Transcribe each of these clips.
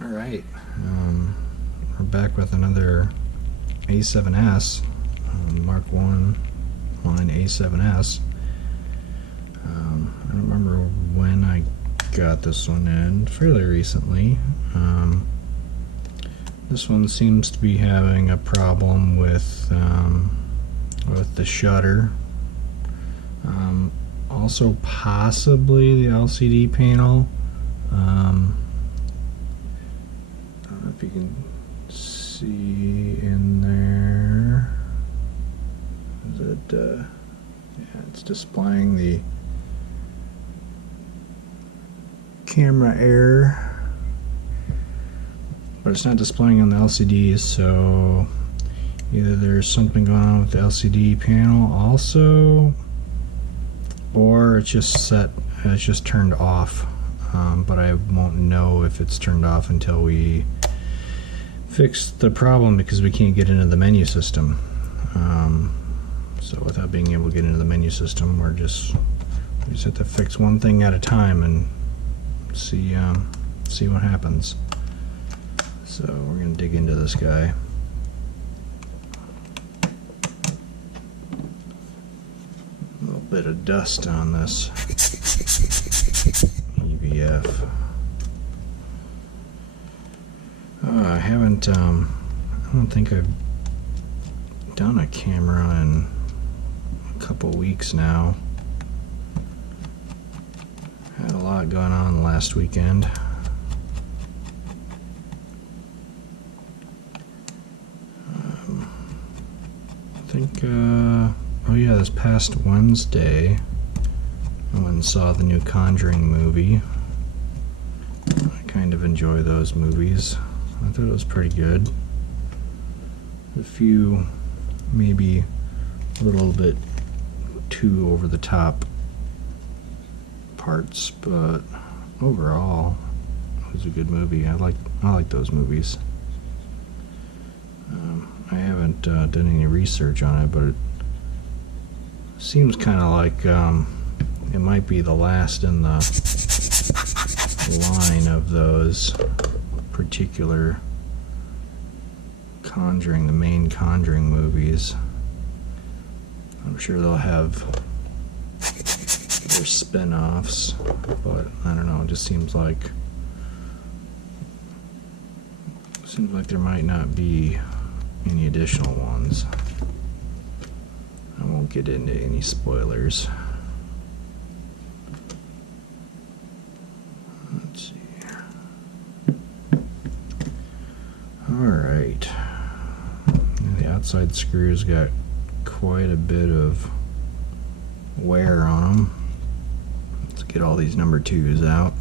Alright, we're back with another A7S, Mark 1 line A7S. I don't remember when I got this one in, fairly recently. This one seems to be having a problem with the shutter. Also possibly the LCD panel. I don't know if you can see in there. Is it? Yeah, it's displaying the camera error, but it's not displaying on the LCD. So either there's something going on with the LCD panel also, or it's just turned off. But I won't know if it's turned off until we fix the problem, because we can't get into the menu system. So without being able to get into the menu system, we just have to fix one thing at a time and see what happens. So we're gonna dig into this guy. A little bit of dust on this EVF. I don't think I've done a camera in a couple weeks now. Had a lot going on last weekend. I think, oh yeah, this past Wednesday I went and saw the new Conjuring movie. I kind of enjoy those movies. I thought it was pretty good. A few, maybe a little bit too over the top parts, but overall it was a good movie. I like those movies. I haven't done any research on it, but it seems kind of like it might be the last in the line of those particular Conjuring, the main Conjuring movies. I'm sure they'll have their spin-offs, but I don't know, it just seems like there might not be any additional ones. I won't get into any spoilers. Let's see here. Alright. The outside screws got quite a bit of wear on them. Let's get all these number 2s out.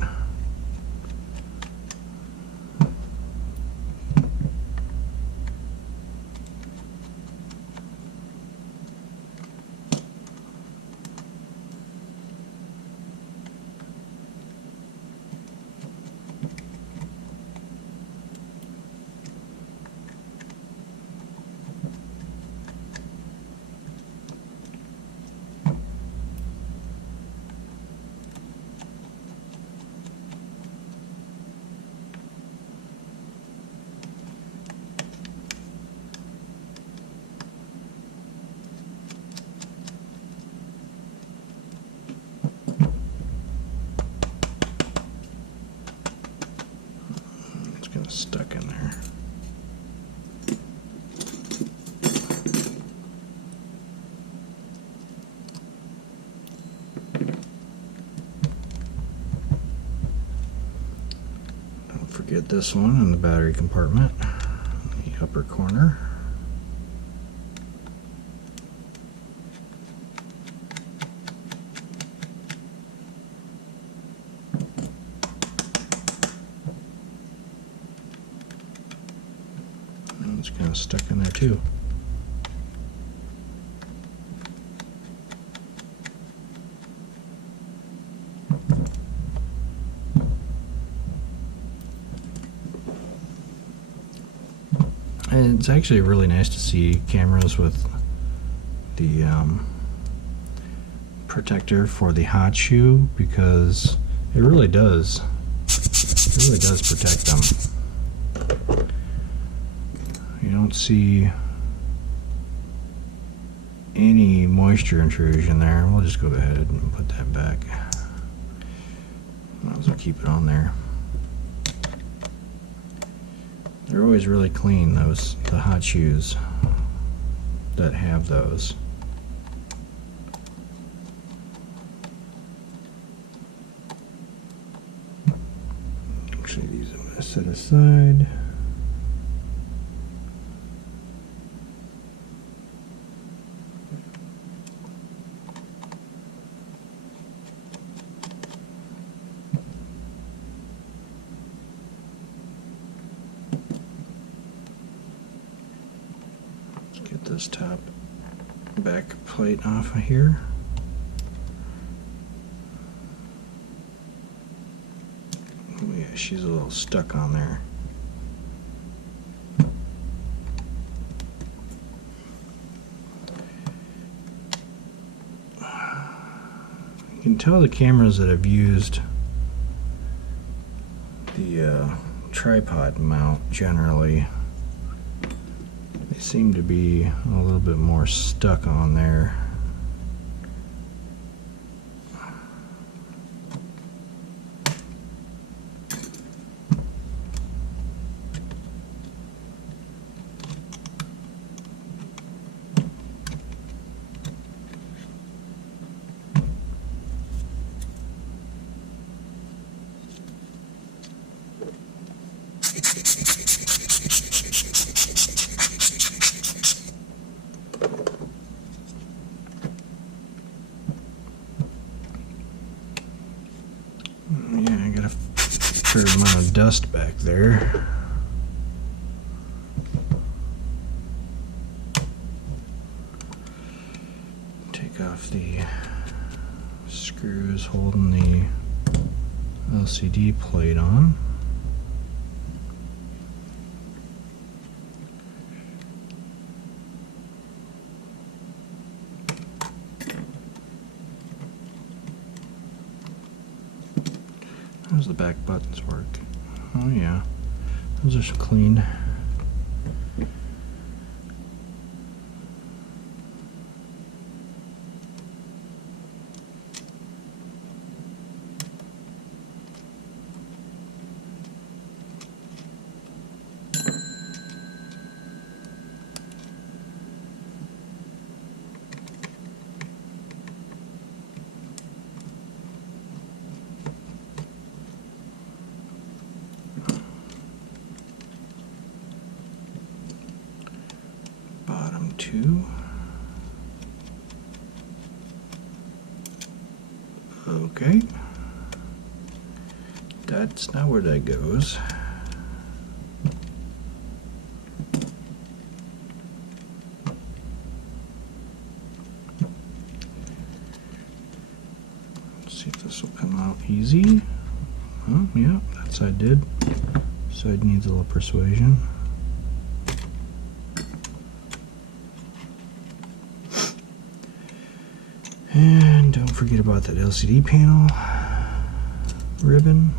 Stuck in there. Don't forget this one in the battery compartment, in the upper corner. It's kind of stuck in there too. And it's actually really nice to see cameras with the protector for the hot shoe, because it really does protect them. You don't see any moisture intrusion there. We'll just go ahead and put that back. Might as well keep it on there. They're always really clean, the hot shoes that have those. Actually, these I'm going to set aside. Get this top back plate off of here. Oh yeah, she's a little stuck on there. You can tell the cameras that have used the tripod mount generally, they seem to be a little bit more stuck on there. Yeah, I got a fair amount of dust back there. Take off the screws holding the LCD plate on. How's the back buttons work? Oh yeah, those are clean. Bottom two. Okay. That's not where that goes. Let's see if this will come out easy. Oh, yeah, that side did. Side needs a little persuasion. And don't forget about that LCD panel ribbon.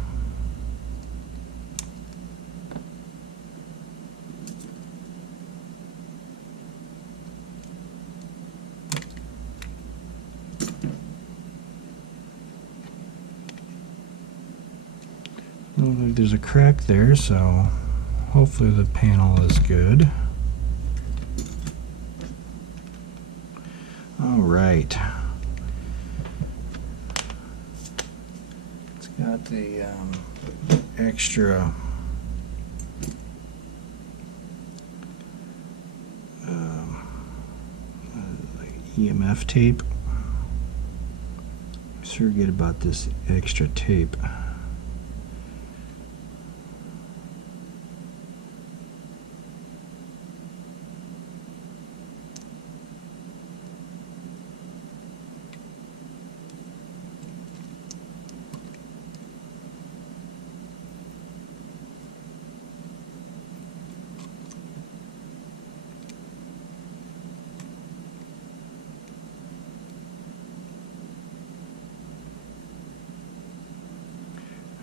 Looks like there's a crack there, so hopefully the panel is good. All right. Got the extra EMF tape. Forget about this extra tape.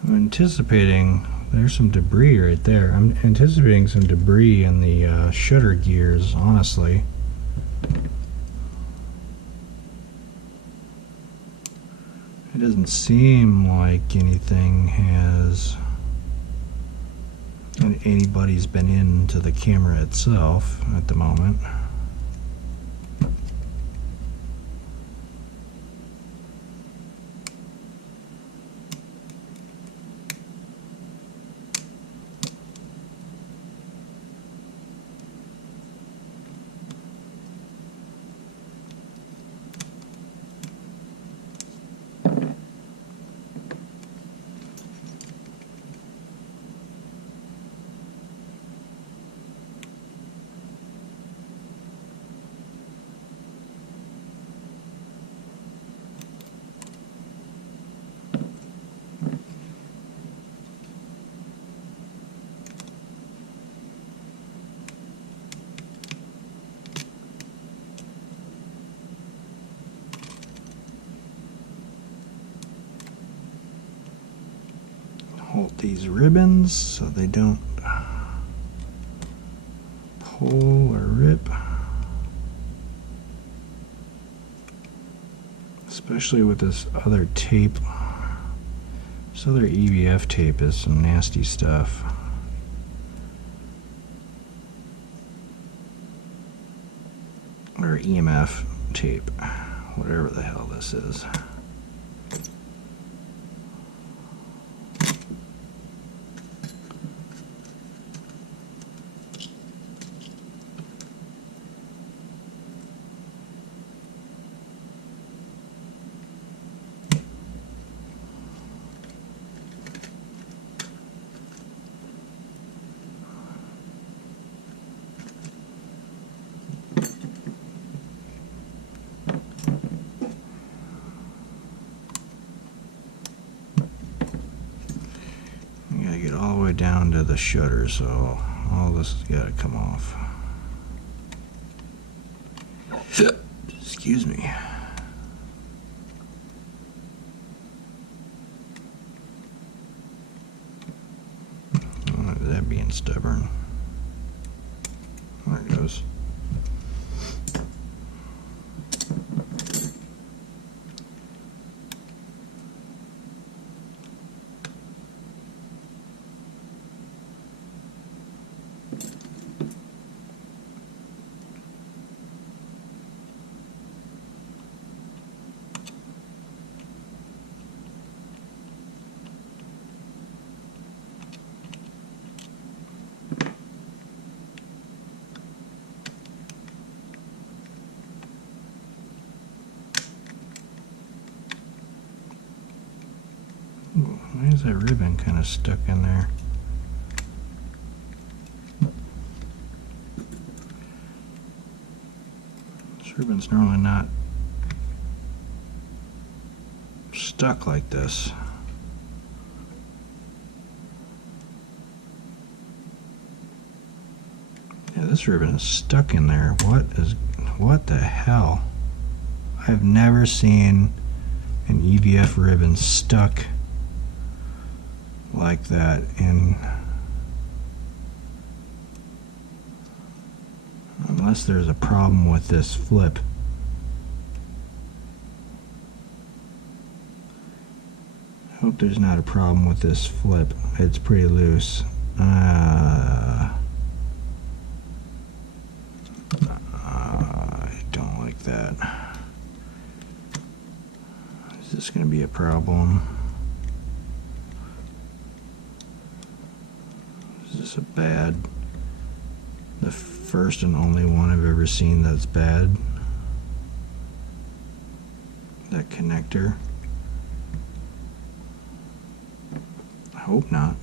I'm anticipating there's some debris right there. I'm anticipating some debris in the shutter gears, honestly. It doesn't seem like anybody's been into the camera itself at the moment. Hold these ribbons so they don't pull or rip, especially with this other tape. This other EVF tape is some nasty stuff. Or EMF tape, whatever the hell this is. Get all the way down to the shutter, so all this has got to come off. Excuse me. Look at that being stubborn. There it goes. Why is that ribbon kind of stuck in there? This ribbon's normally not stuck like this. Yeah, this ribbon is stuck in there. What the hell? I've never seen an EVF ribbon stuck like that unless there's a problem with this flip. I hope there's not a problem with this flip. It's pretty loose. I don't like that. Is this going to be a problem? Is this the first and only one I've ever seen that's bad? That connector? I hope not.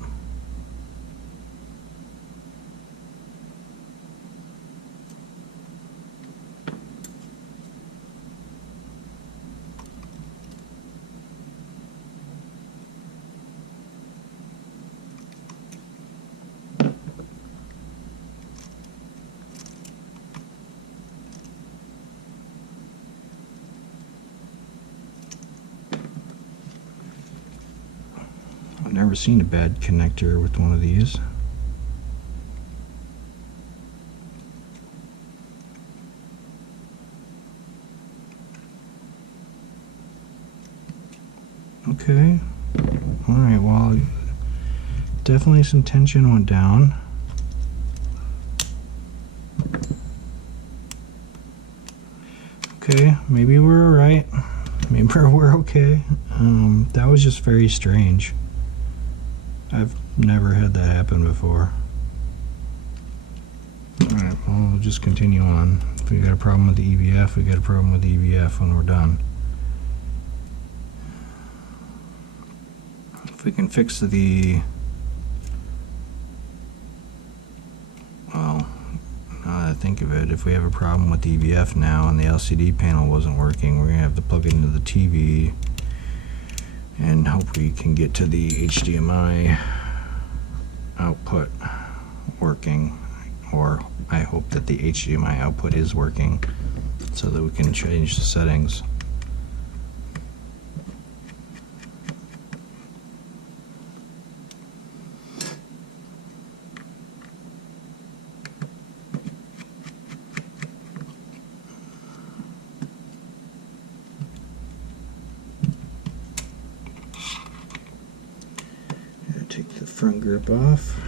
I've never never seen a bad connector with one of these. Okay. Alright, well, definitely some tension went down. Okay, maybe we're alright. Maybe we're okay. That was just very strange. I've never had that happen before. Alright, well, we'll just continue on. If we got a problem with the EVF, we got a problem with the EVF when we're done. If we can fix the... Well, now that I think of it, if we have a problem with the EVF now and the LCD panel wasn't working, we're going to have to plug it into the TV and hope we can get to the HDMI output working, or I hope that the HDMI output is working so that we can change the settings. Take the front grip off.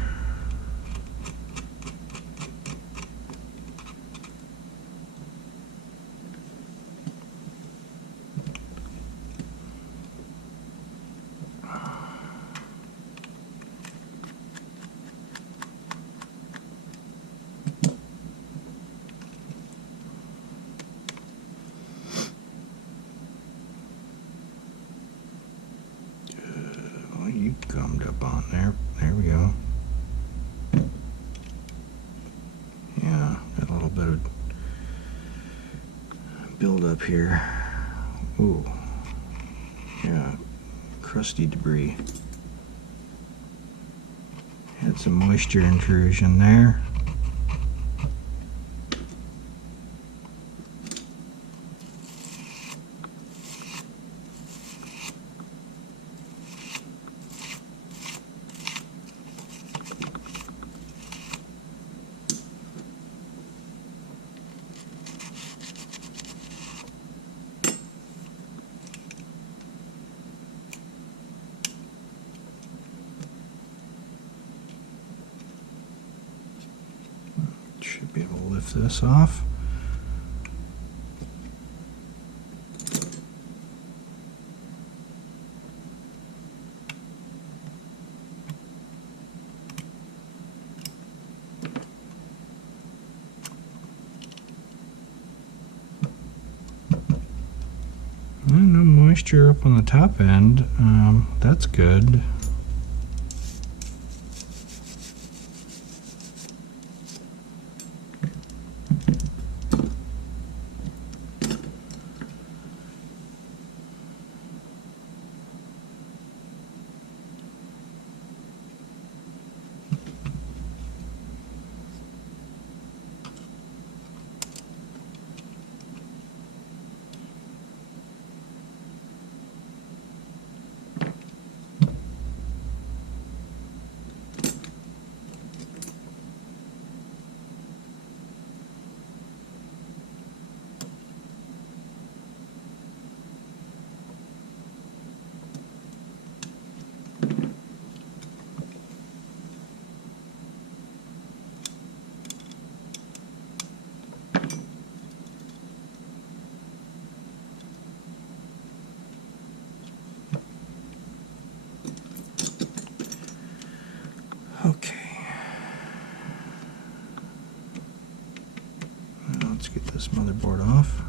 You gummed up on there. There we go. Yeah, got a little bit of build up here. Ooh. Yeah, crusty debris. Had some moisture intrusion there. Should be able to lift this off. And no moisture up on the top end. That's good. Okay. Now let's get this motherboard off.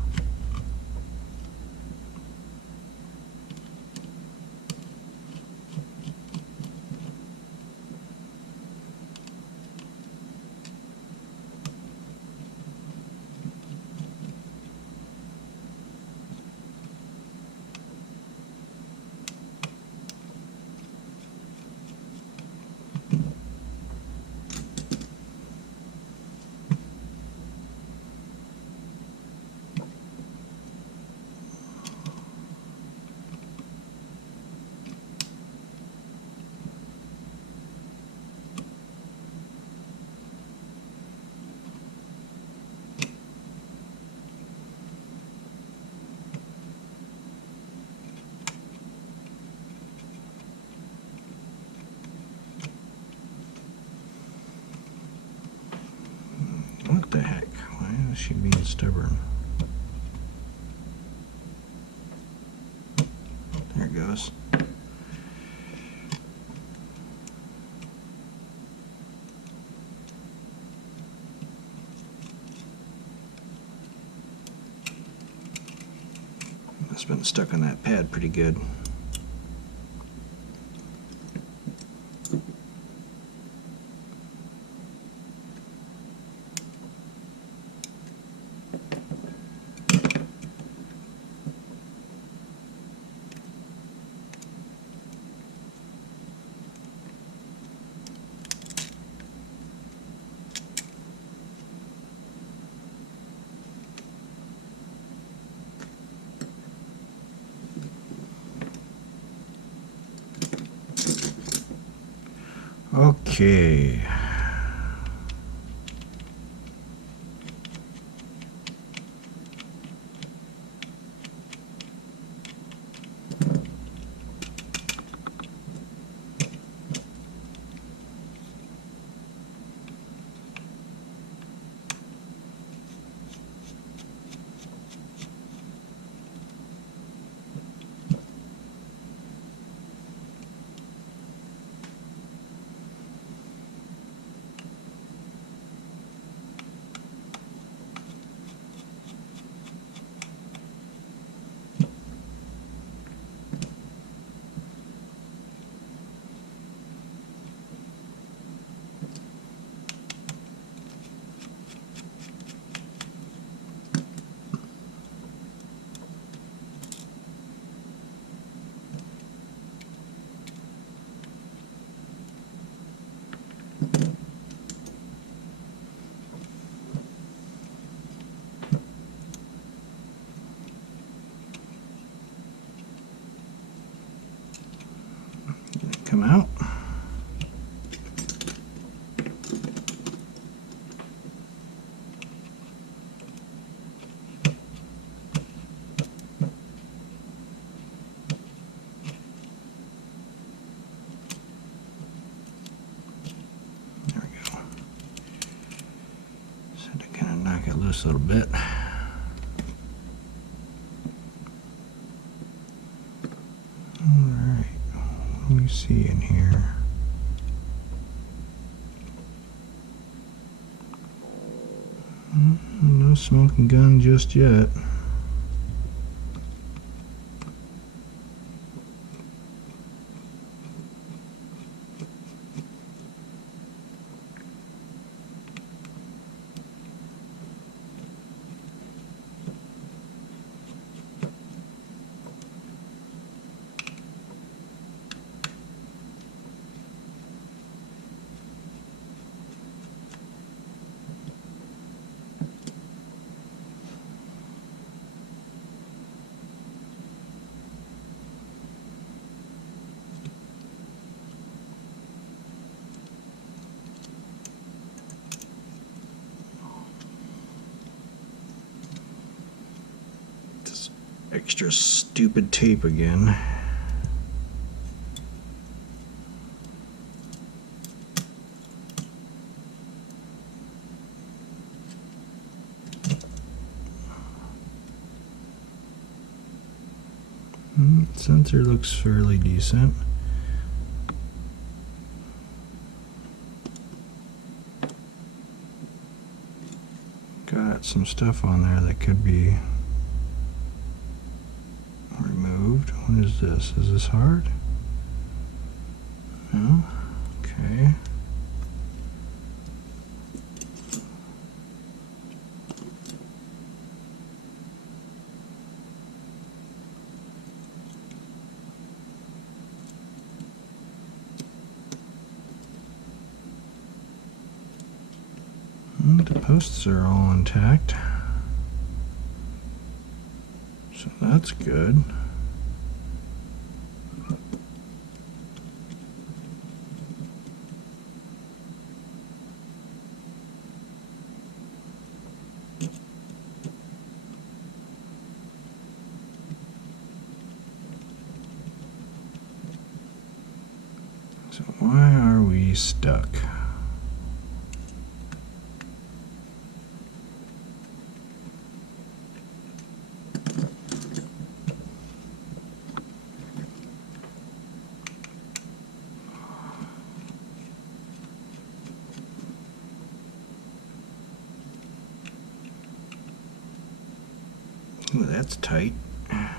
Is she being stubborn? There it goes. It's been stuck on that pad pretty good. Okay. Come out. There we go. Just had to kind of knock it loose a little bit. What do we see in here? No smoking gun just yet. Extra stupid tape again. Sensor looks fairly decent. Got some stuff on there that could be removed. What is this? Is this hard? No? Okay. The posts are all intact, so that's good. So why are we stuck? Ooh, that's tight. A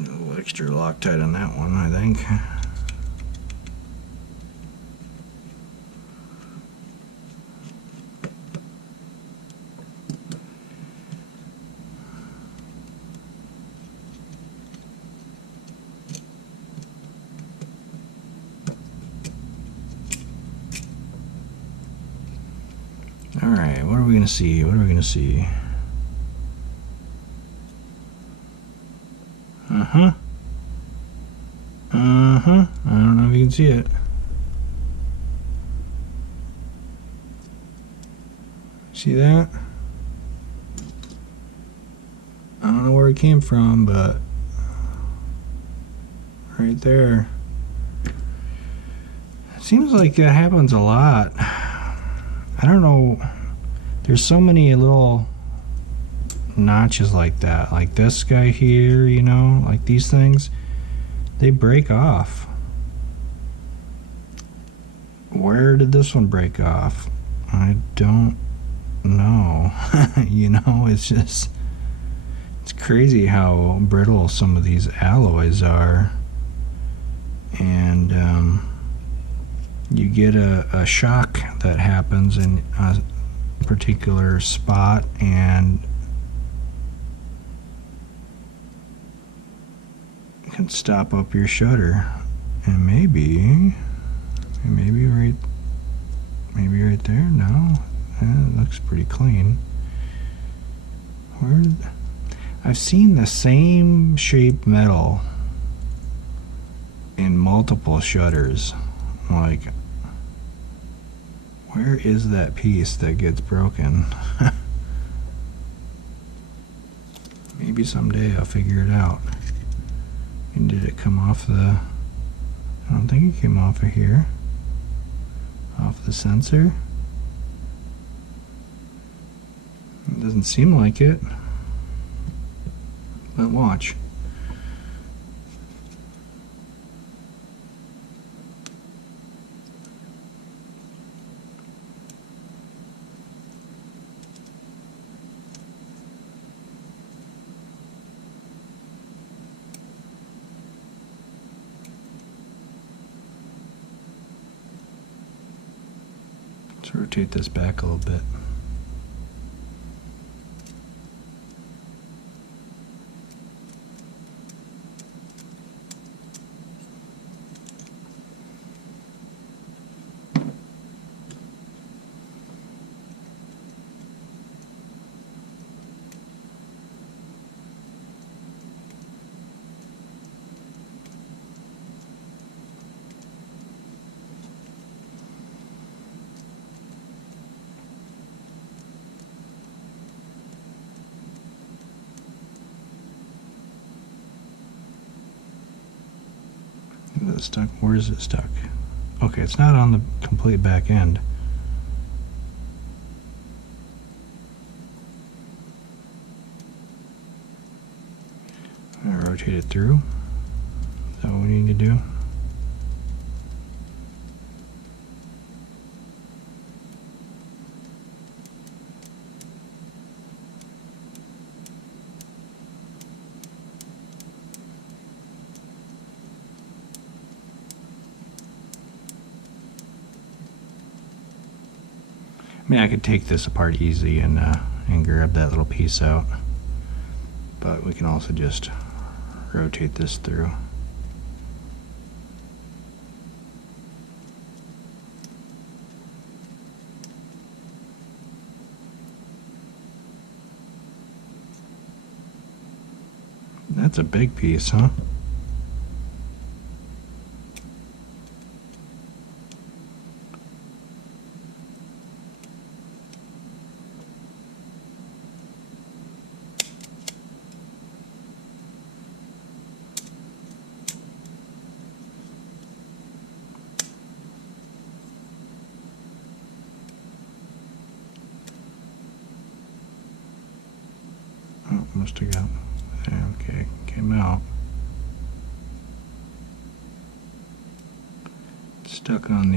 little extra Loctite on that one, I think. Alright, what are we going to see? What are we going to see? Uh-huh. Uh-huh. I don't know if you can see it. See that? I don't know where it came from, but right there. It seems like that happens a lot. I don't know. There's so many little notches like that. Like this guy here, you know, like these things, they break off. Where did this one break off? I don't know. You know, it's just, it's crazy how brittle some of these alloys are. And you get a shock that happens in a particular spot, and can stop up your shutter. And maybe right there. No, it looks pretty clean. I've seen the same shape metal in multiple shutters. Like, where is that piece that gets broken? Maybe someday I'll figure it out. And did it come off the... I don't think it came off of here. Off the sensor. It doesn't seem like it. But watch. Let's rotate this back a little bit. Is it stuck? Where is it stuck? Okay, it's not on the complete back end. I'm gonna rotate it through. Is that what we need to do? I mean, I could take this apart easy and grab that little piece out, but we can also just rotate this through. That's a big piece, huh? Must have got, okay, came out. Stuck on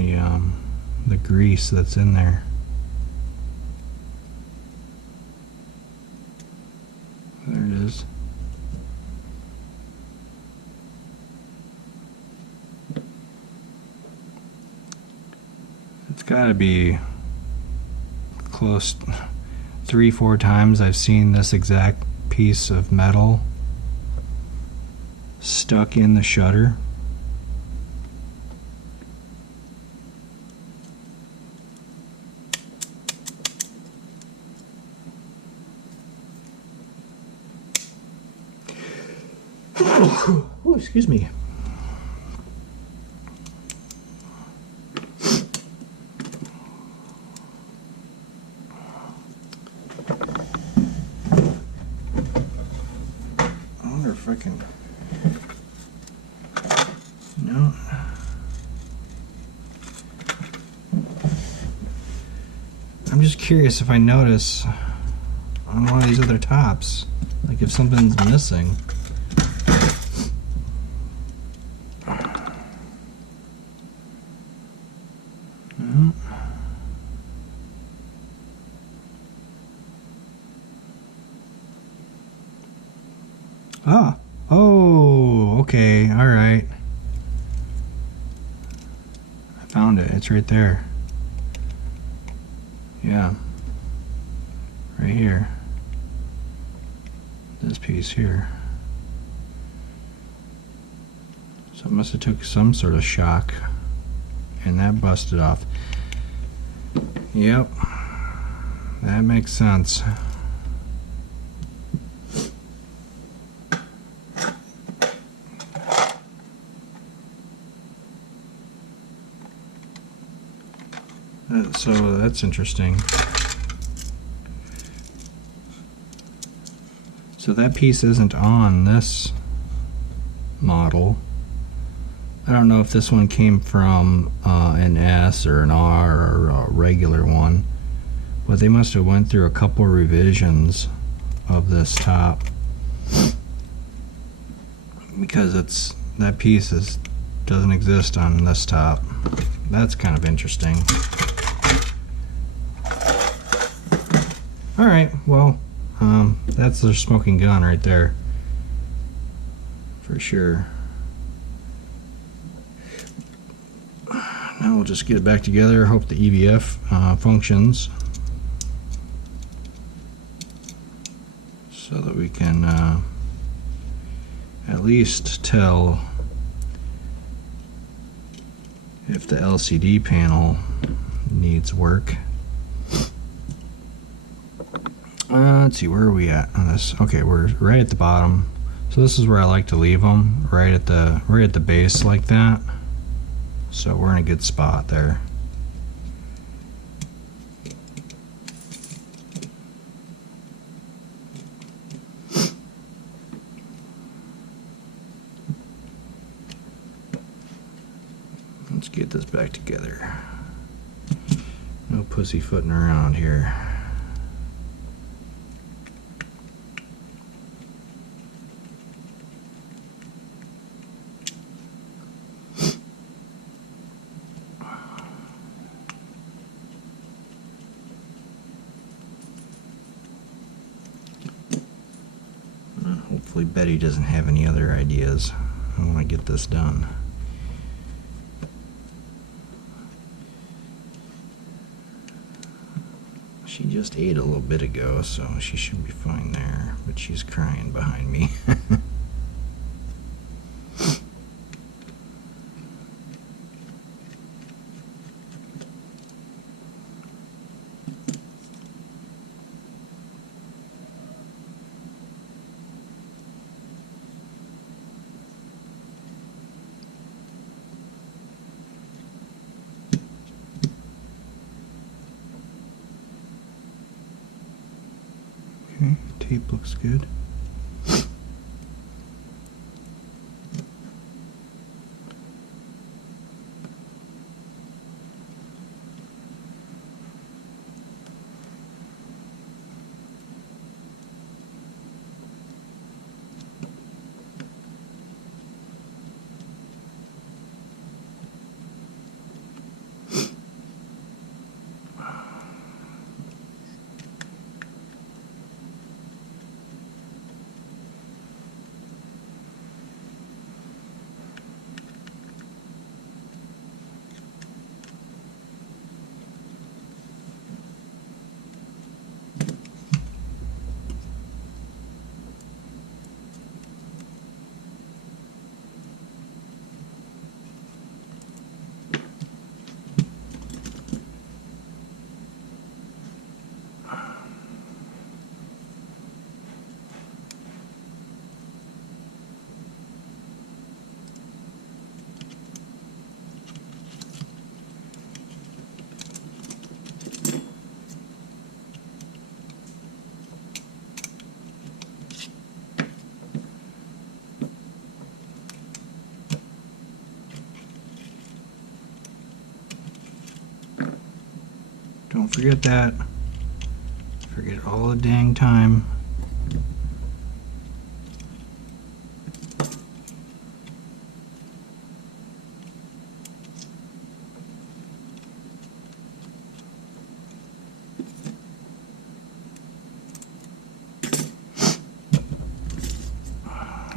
the grease that's in there. It's gotta be close 3-4 times I've seen this exact piece of metal stuck in the shutter. Oh, excuse me. I wonder if I can. No. I'm just curious if I notice on one of these other tops, like if something's missing. No. Ah. Oh, okay. All right. I found it. It's right there. Yeah. Right here. This piece here. So it must have took some sort of shock and that busted off. Yep. That makes sense. So that's interesting. So that piece isn't on this model. I don't know if this one came from an S or an R or a regular one, but they must have went through a couple revisions of this top, because that piece doesn't exist on this top. That's kind of interesting. Alright, well, that's their smoking gun right there, for sure. Now we'll just get it back together, hope the EVF functions, so that we can at least tell if the LCD panel needs work. Let's see, where are we at on this? Okay, we're right at the bottom. So this is where I like to leave them, right at the base like that. So we're in a good spot there. Let's get this back together. No pussyfooting around here. Hopefully Betty doesn't have any other ideas. I want to get this done. She just ate a little bit ago, so she should be fine there, but she's crying behind me. Okay, tape looks good. Don't forget that. Forget all the dang time.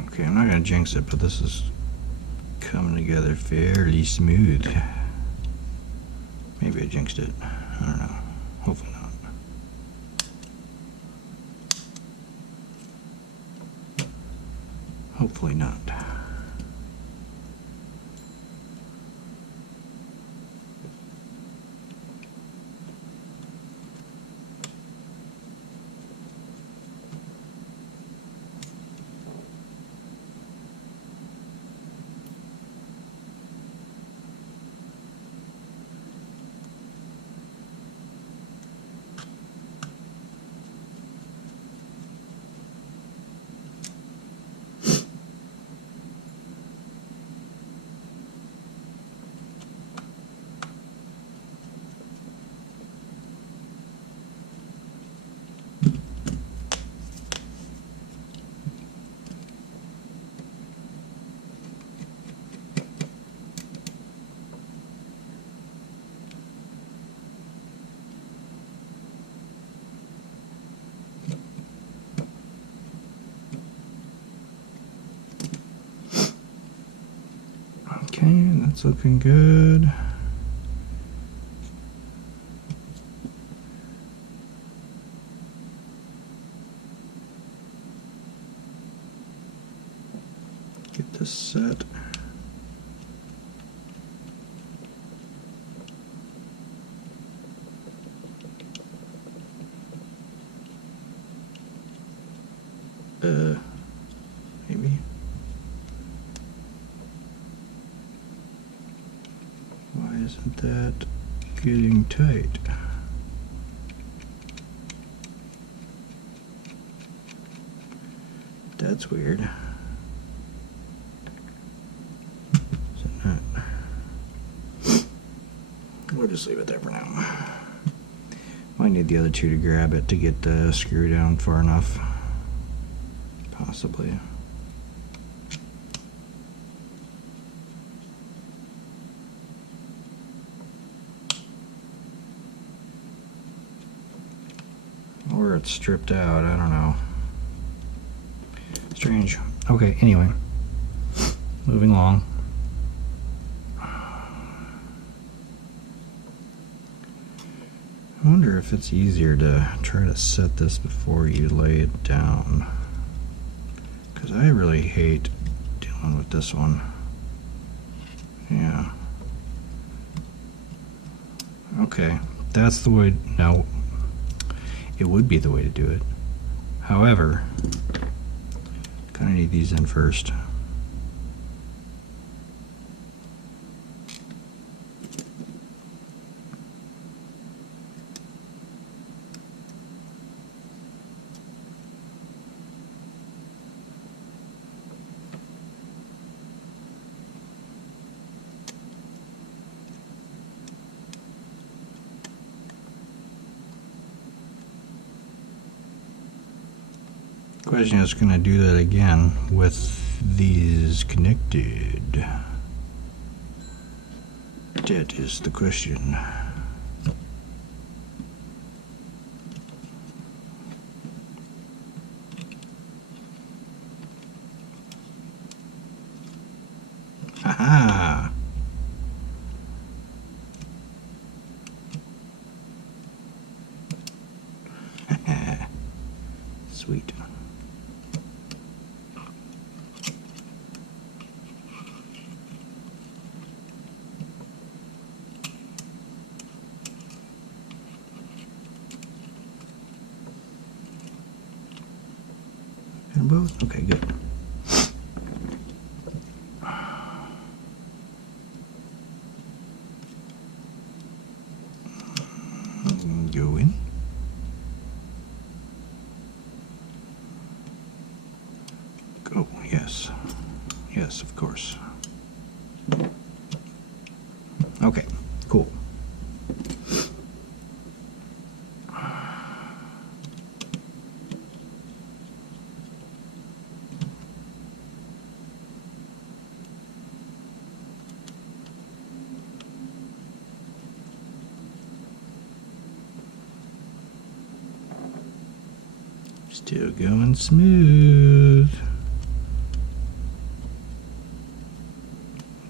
Okay, I'm not gonna jinx it, but this is coming together fairly smooth. Maybe I jinxed it. I don't know. Hopefully not. Hopefully not. Okay, that's looking good. Get this set. Maybe. Why isn't that getting tight? That's weird. Is it not? We'll just leave it there for now. Might need the other two to grab it to get the screw down far enough. Possibly. Or it's stripped out, I don't know. Strange. Okay, anyway. Moving along. I wonder if it's easier to try to set this before you lay it down. Because I really hate dealing with this one. Yeah. Okay, that's the way. No, it would be the way to do it. However, kind of need these in first. Question is, can I do that again with these connected? That is the question. Aha! Sweet. And both? Okay, good. Go in. Go, yes. Yes, of course. Okay, cool. Still going smooth.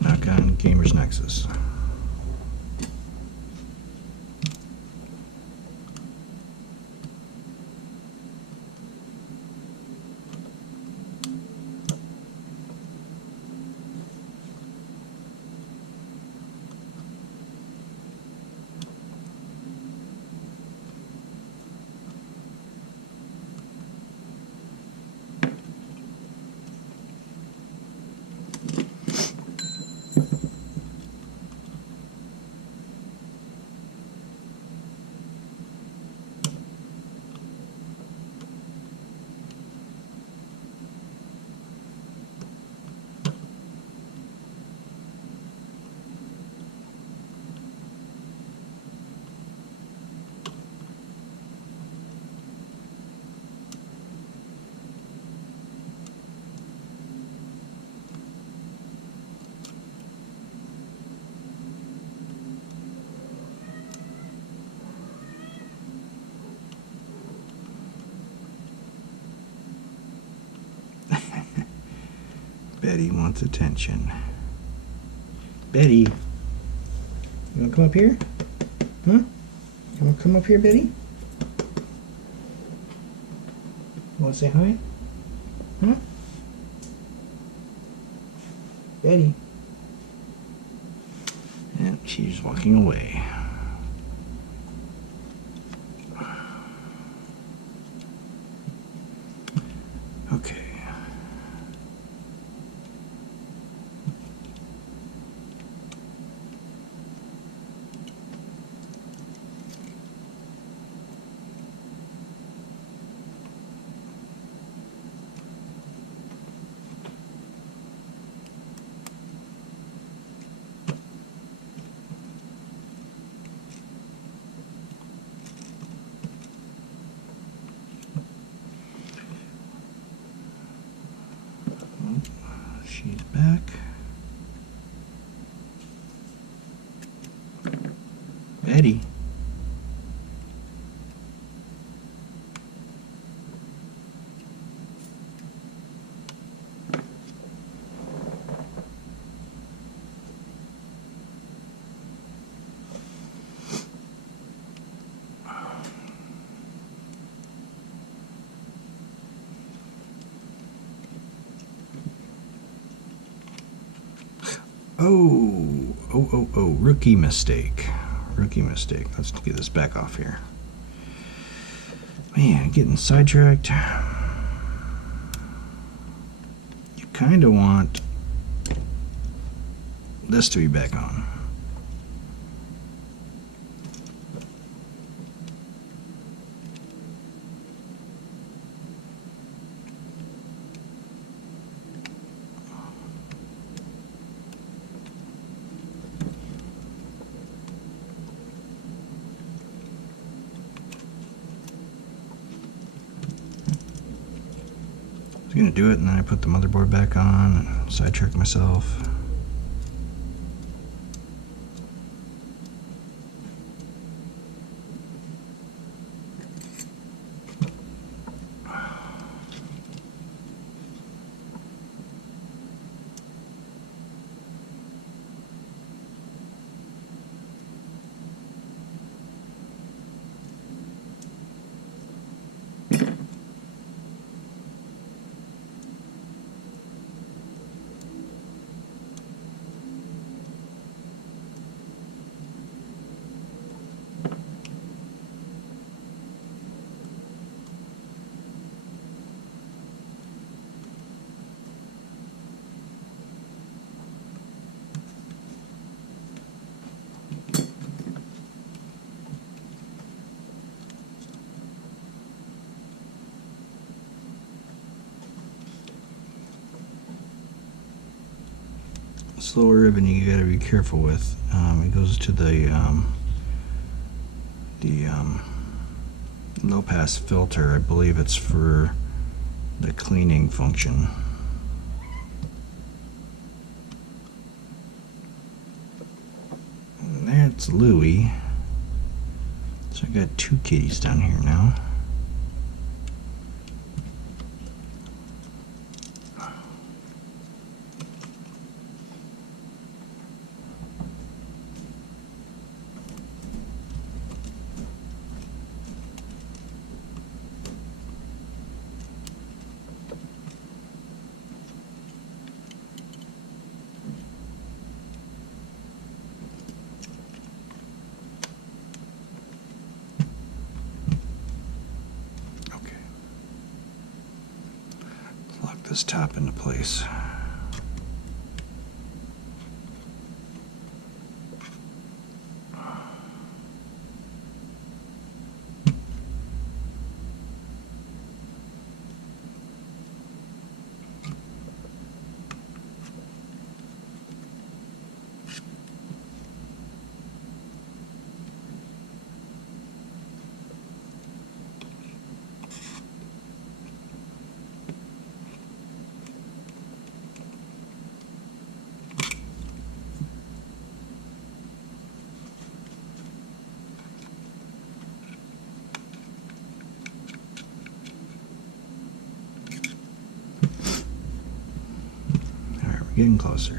Knock on Gamer's Nexus. Betty wants attention. Betty, you wanna come up here? Huh? You wanna come up here, Betty? You wanna say hi? Huh? Betty. And she's walking away. Okay. She's back. Betty. Oh, rookie mistake. Rookie mistake. Let's get this back off here. Man, getting sidetracked. You kind of want this to be back on. I was gonna do it and then I put the motherboard back on and sidetracked myself. This little ribbon you gotta be careful with. It goes to the low pass filter. I believe it's for the cleaning function. And that's Louie. So I got two kitties down here now. this top into place. Getting closer.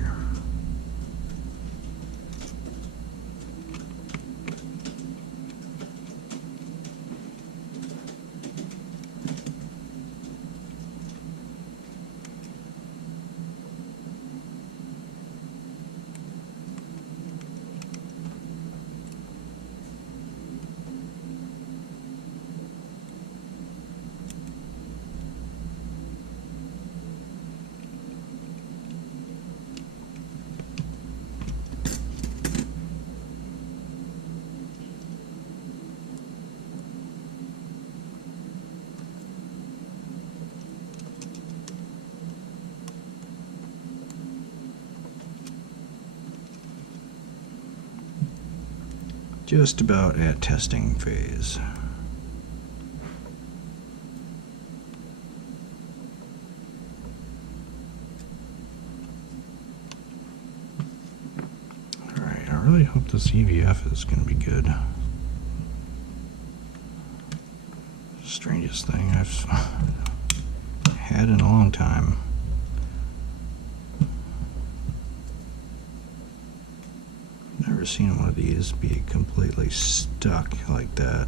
Just about at testing phase. Alright, I really hope this EVF is going to be good. Strangest thing I've had in a long time. Never seen one of these be completely stuck like that.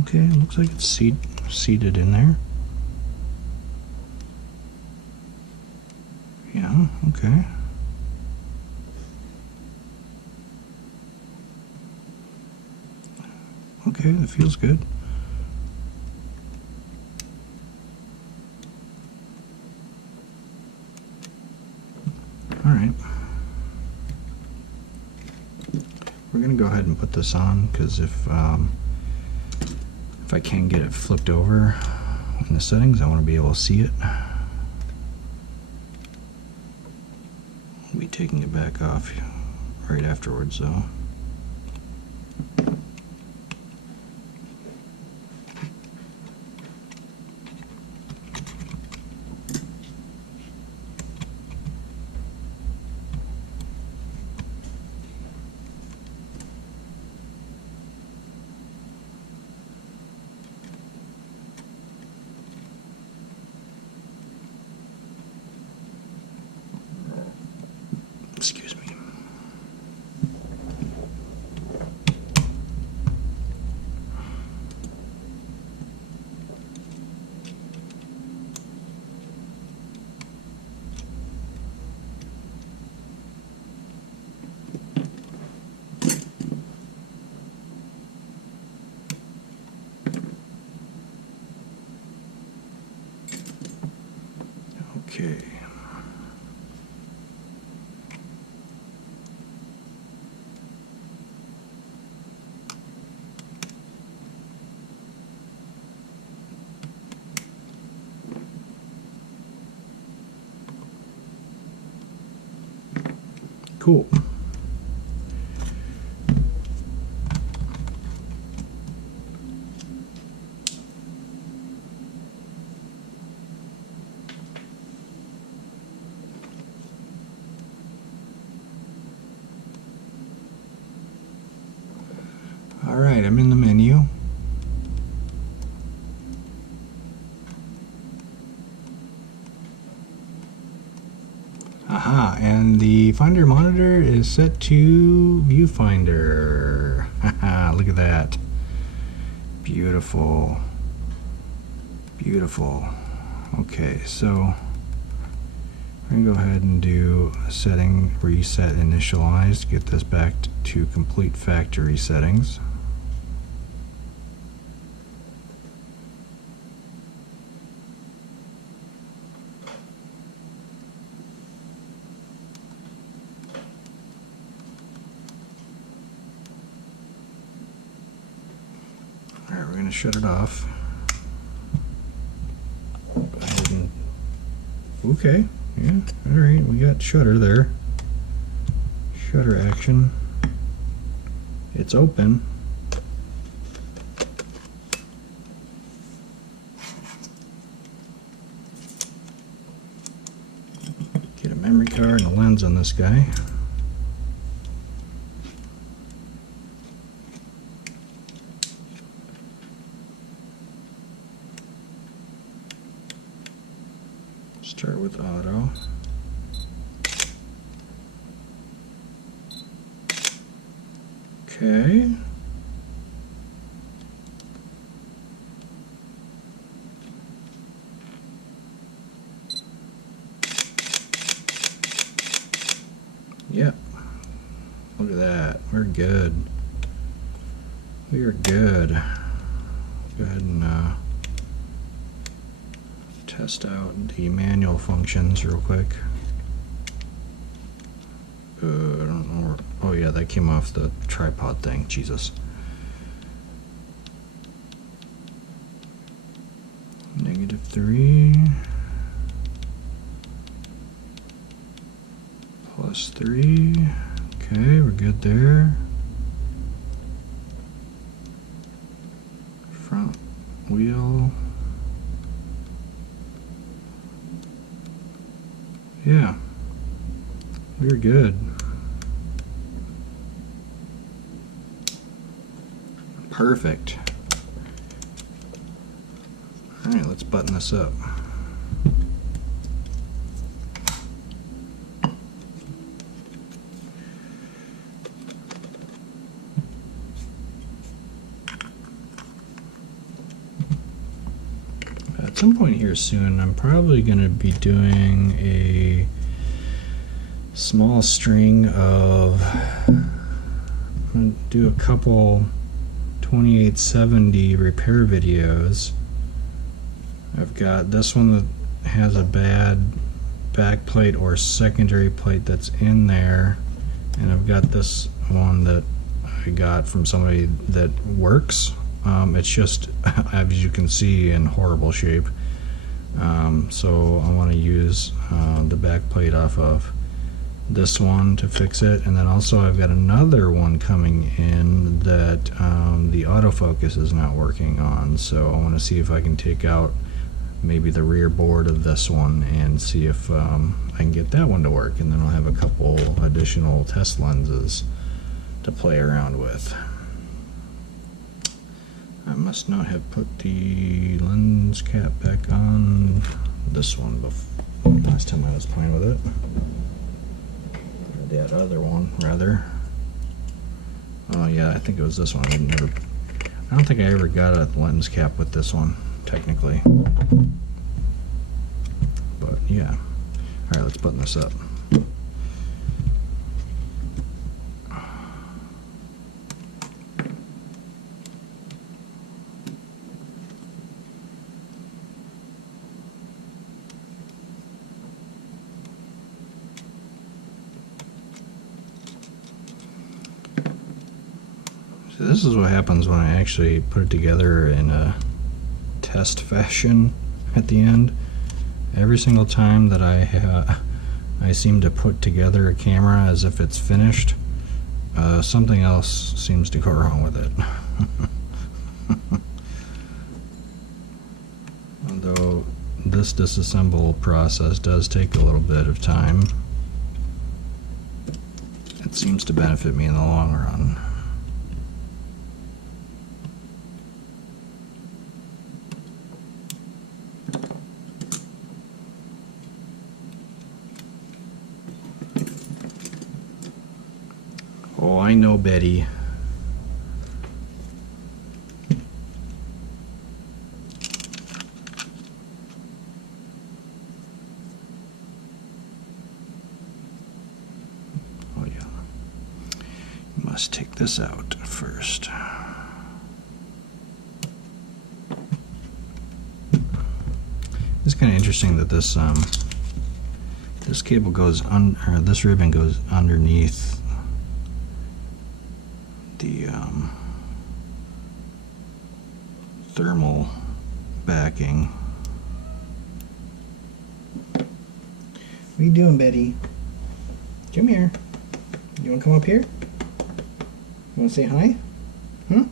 Okay, looks like it's seated in there. Yeah, okay. Okay, that feels good. Alright. We're going to go ahead and put this on, because if I can get it flipped over in the settings, I want to be able to see it. I'll be taking it back off right afterwards, though. Excuse me. Okay. Cool. All right, I'm in the menu. Aha, and the Finder monitor is set to viewfinder. Haha, look at that. Beautiful. Beautiful. Okay, so I'm going to go ahead and do setting reset initialized, get this back to complete factory settings. Alright, we're going to shut it off. Go ahead and, okay. Yeah, alright, we got shutter there. Shutter action. It's open. Get a memory card and a lens on this guy. Start with auto. Okay. Yep. Look at that. We're good. We are good. Go ahead and test out the manual functions real quick. I don't know where, oh yeah, that came off the tripod thing. Jesus. -3. +3. Okay, we're good there. Front wheel. Yeah, we're good. Perfect. All right, let's button this up. At some point here soon, I'm probably going to be doing a small string of, I'm going to do a couple 2870 repair videos. I've got this one that has a bad back plate or secondary plate that's in there, and I've got this one that I got from somebody that works. It's just, as you can see, in horrible shape. So I want to use the back plate off of this one to fix it, and then also I've got another one coming in that the autofocus is not working on, so I want to see if I can take out maybe the rear board of this one and see if I can get that one to work, and then I'll have a couple additional test lenses to play around with. I must not have put the lens cap back on this one before last time I was playing with it. That other one, rather. Oh yeah, I think it was this one. I don't think I ever got a lens cap with this one, technically. But yeah. Alright, let's button this up. So this is what happens when I actually put it together in a test fashion at the end. Every single time that I seem to put together a camera as if it's finished, something else seems to go wrong with it. Although this disassemble process does take a little bit of time, it seems to benefit me in the long run. Oh, I know, Betty. let's take this out first. It's kind of interesting that this this cable goes on, or this ribbon goes underneath the thermal backing. What are you doing, Betty? Come here. You want to come up here? You want to say hi? Huh?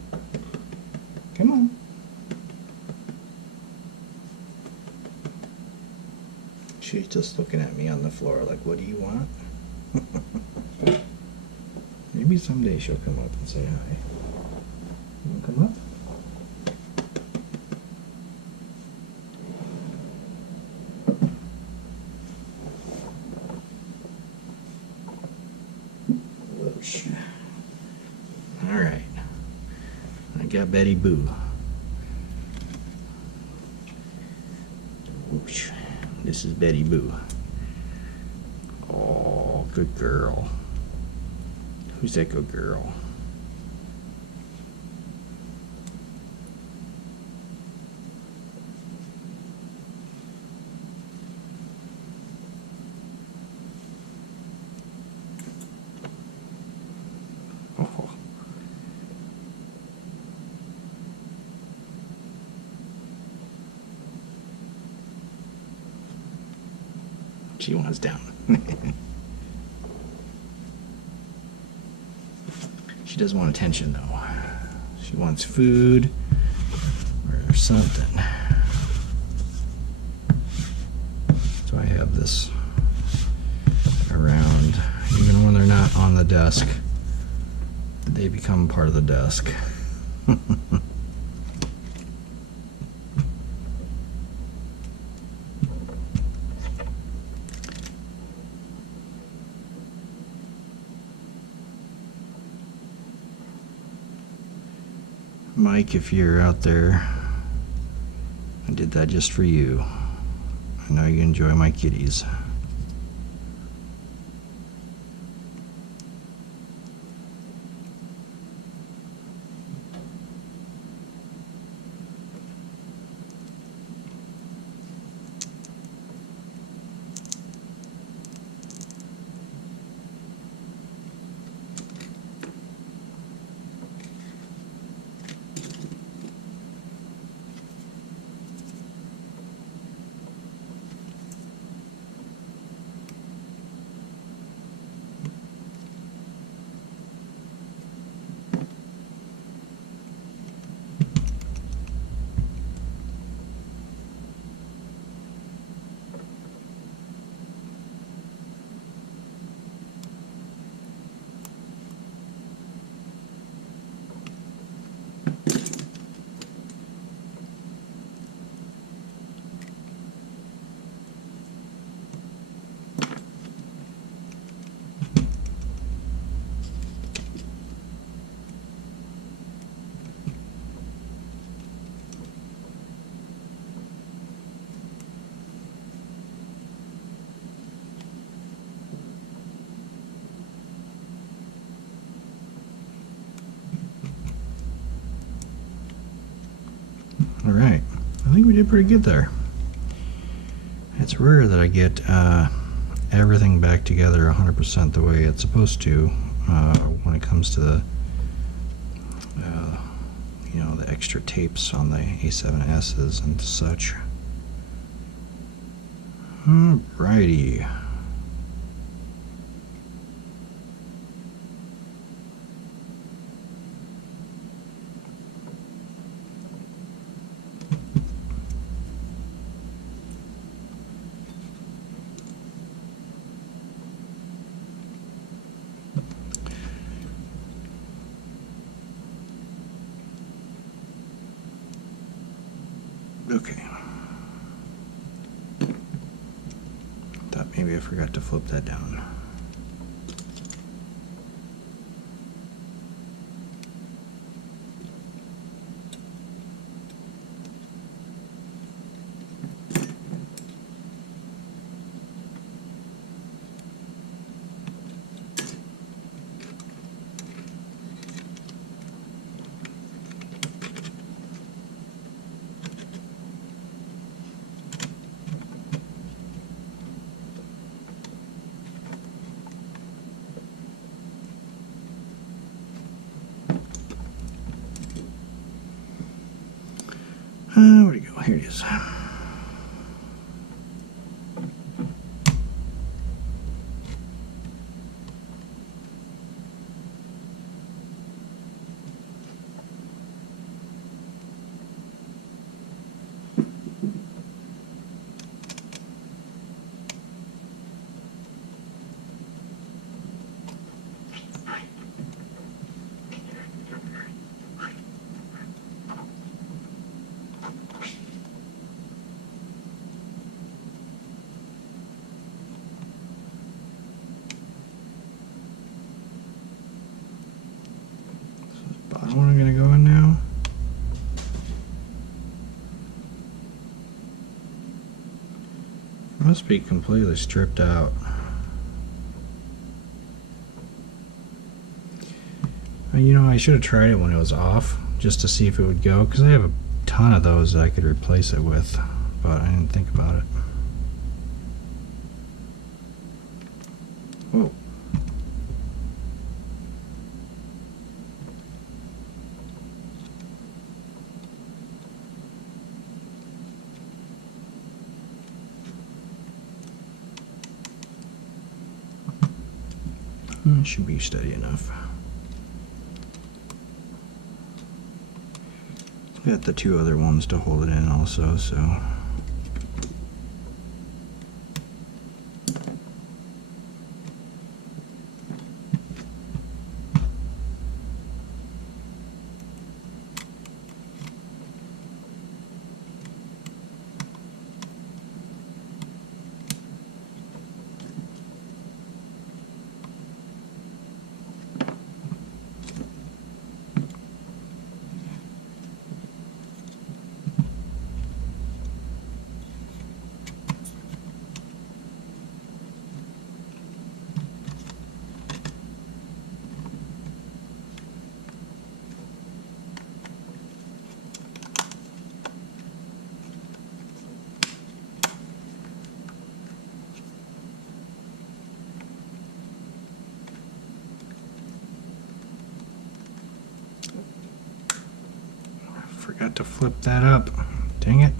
Come on. She's just looking at me on the floor like, what do you want? Maybe someday she'll come up and say hi. You want to come up? Whoosh. All right. I got Betty Boo. Whoosh. This is Betty Boo. Oh, good girl. Who's that good girl? Oh. She wants down. She doesn't want attention though. She wants food or something. So I have this around. Even when they're not on the desk, they become part of the desk. Mike, if you're out there, I did that just for you. I know you enjoy my kitties. All right, I think we did pretty good there. It's rare that I get everything back together 100% the way it's supposed to when it comes to the you know, the extra tapes on the A7S's and such. Alrighty. Okay. Thought maybe I forgot to flip that down. here it is. Bottom one I'm going to go in now. Must be completely stripped out. You know, I should have tried it when it was off just to see if it would go, because I have a ton of those that I could replace it with, but I didn't think about it. Whoa. It should be steady enough. Got the two other ones to hold it in also, so. Forgot to flip that up. Dang it.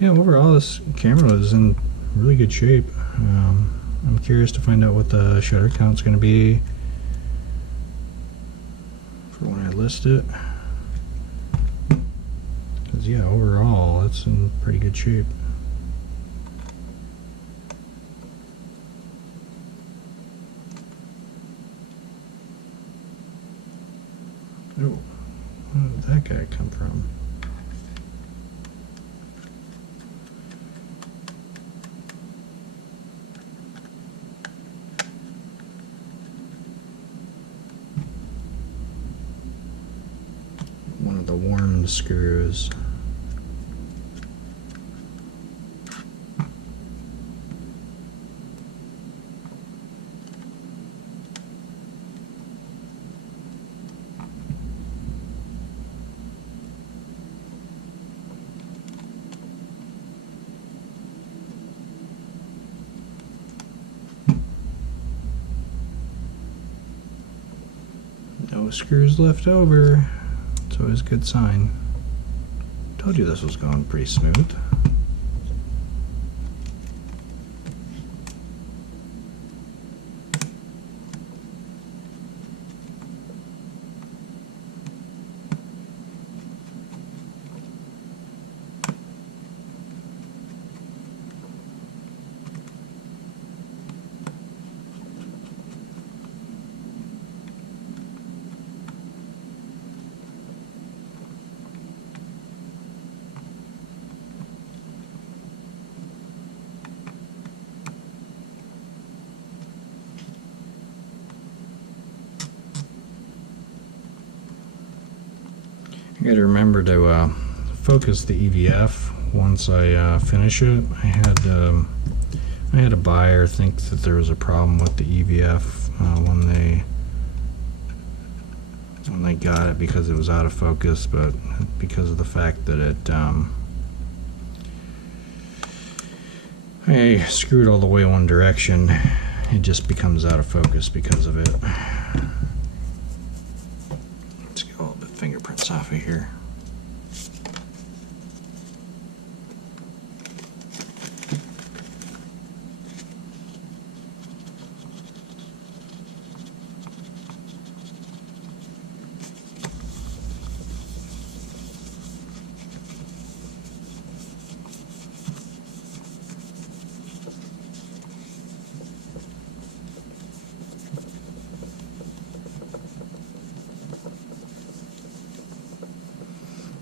Yeah, overall this camera is in really good shape. I'm curious to find out what the shutter count's going to be for when I list it. Because yeah, overall it's in pretty good shape. Oh, where did that guy come from? One of the worm screws. No screws left over. It's always a good sign. Told you this was going pretty smooth. I got to remember to focus the EVF once I finish it. I had a buyer think that there was a problem with the EVF when they got it because it was out of focus, but because of the fact that I screwed all the way one direction, it just becomes out of focus because of it. Let's get all the fingerprints off of here.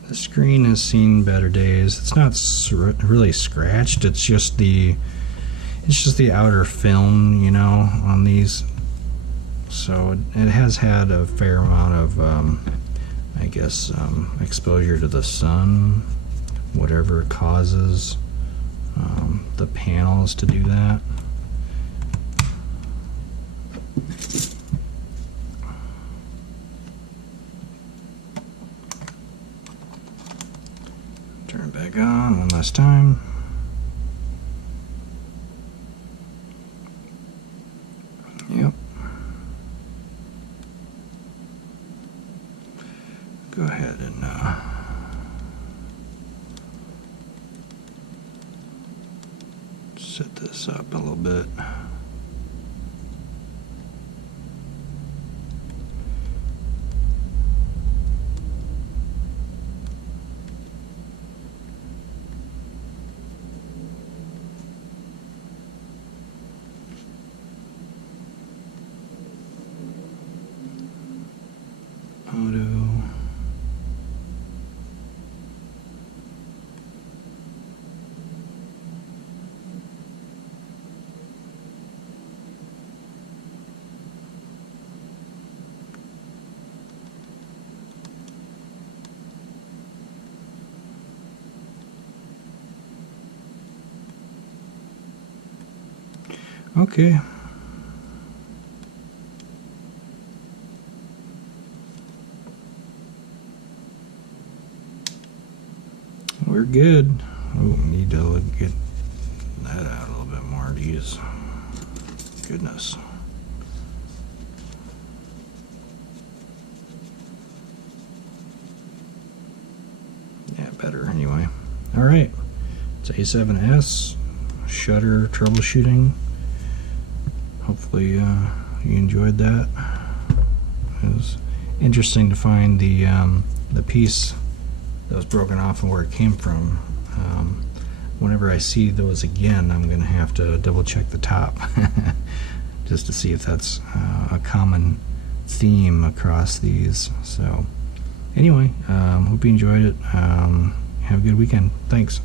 The screen has seen better days. It's not really scratched. It's just the outer film, you know, on these. So it has had a fair amount of, I guess, exposure to the sun, whatever causes the panels to do that. Turn it back on one last time. Yep. Go ahead and set this up a little bit. Auto. Okay. We're good. Oh, need to get that out a little bit more. Geez. Goodness. Yeah, better anyway. All right. It's A7S shutter troubleshooting. Hopefully you enjoyed that. It was interesting to find the piece that was broken off and where it came from. Whenever I see those again, I'm going to have to double check the top just to see if that's a common theme across these. So anyway, hope you enjoyed it. Have a good weekend. Thanks.